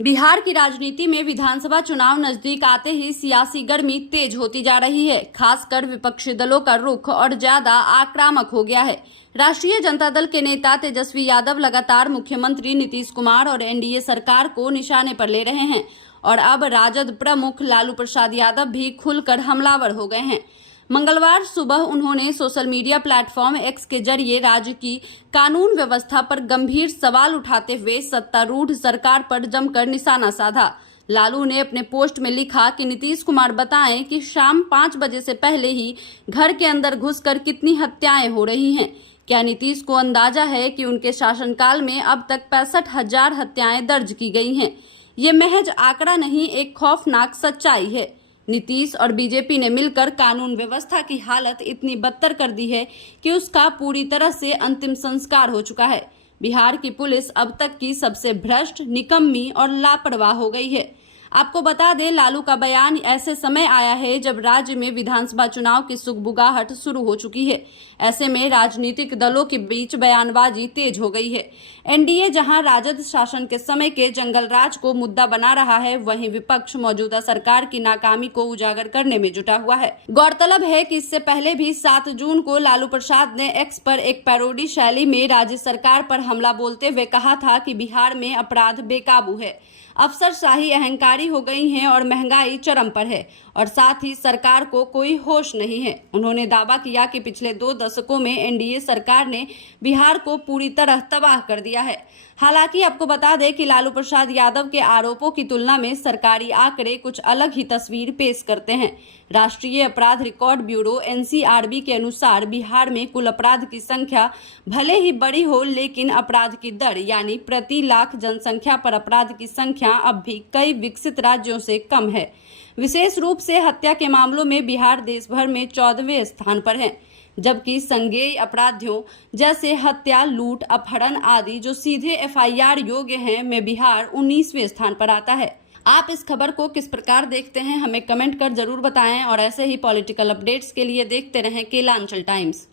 बिहार की राजनीति में विधानसभा चुनाव नजदीक आते ही सियासी गर्मी तेज होती जा रही है। खासकर विपक्षी दलों का रुख और ज्यादा आक्रामक हो गया है। राष्ट्रीय जनता दल के नेता तेजस्वी यादव लगातार मुख्यमंत्री नीतीश कुमार और एनडीए सरकार को निशाने पर ले रहे हैं और अब राजद प्रमुख लालू प्रसाद यादव भी खुलकर हमलावर हो गए हैं। मंगलवार सुबह उन्होंने सोशल मीडिया प्लेटफॉर्म एक्स के जरिए राज्य की कानून व्यवस्था पर गंभीर सवाल उठाते हुए सत्तारूढ़ सरकार पर जमकर निशाना साधा। लालू ने अपने पोस्ट में लिखा कि नीतीश कुमार बताएं कि शाम 5 बजे से पहले ही घर के अंदर घुसकर कितनी हत्याएं हो रही हैं। क्या नीतीश को अंदाजा है कि उनके शासनकाल में अब तक 65,000 हत्याएं दर्ज की गई हैं? ये महज आंकड़ा नहीं, एक खौफनाक सच्चाई है। नीतीश और बीजेपी ने मिलकर कानून व्यवस्था की हालत इतनी बदतर कर दी है कि उसका पूरी तरह से अंतिम संस्कार हो चुका है। बिहार की पुलिस अब तक की सबसे भ्रष्ट, निकम्मी और लापरवाह हो गई है। आपको बता दें, लालू का बयान ऐसे समय आया है जब राज्य में विधानसभा चुनाव की सुगबुगाहट शुरू हो चुकी है। ऐसे में राजनीतिक दलों के बीच बयानबाजी तेज हो गई है। एनडीए जहां राजद शासन के समय के जंगल राज को मुद्दा बना रहा है, वहीं विपक्ष मौजूदा सरकार की नाकामी को उजागर करने में जुटा हुआ है। गौरतलब है कि इससे पहले भी 7 जून को लालू प्रसाद ने एक्स पर एक पैरोडी शैली में राज्य सरकार पर हमला बोलते हुए कहा था कि बिहार में अपराध बेकाबू है, अफसरशाही अहंकारी हो गई हैं और महंगाई चरम पर है और साथ ही सरकार को कोई होश नहीं है। उन्होंने दावा किया कि पिछले 2 दशकों में एनडीए सरकार ने बिहार को पूरी तरह तबाह कर दिया है। हालांकि आपको बता दें कि लालू प्रसाद यादव के आरोपों की तुलना में सरकारी आंकड़े कुछ अलग ही तस्वीर पेश करते हैं। राष्ट्रीय अपराध रिकॉर्ड ब्यूरो एनसीआरबी के अनुसार बिहार में कुल अपराध की संख्या भले ही बड़ी हो, लेकिन अपराध की दर यानी प्रति लाख जनसंख्या पर अपराध की संख्या अब भी कई विकसित राज्यों से कम है। विशेष रूप से हत्या के मामलों में बिहार देश भर में 14वें स्थान पर है, जबकि संज्ञेय अपराधियों जैसे हत्या, लूट, अपहरण आदि जो सीधे एफआईआर योग्य हैं में बिहार 19वें स्थान पर आता है। आप इस खबर को किस प्रकार देखते हैं, हमें कमेंट कर जरूर बताएं और ऐसे ही पॉलिटिकल अपडेट्स के लिए देखते रहें केलांचल टाइम्स।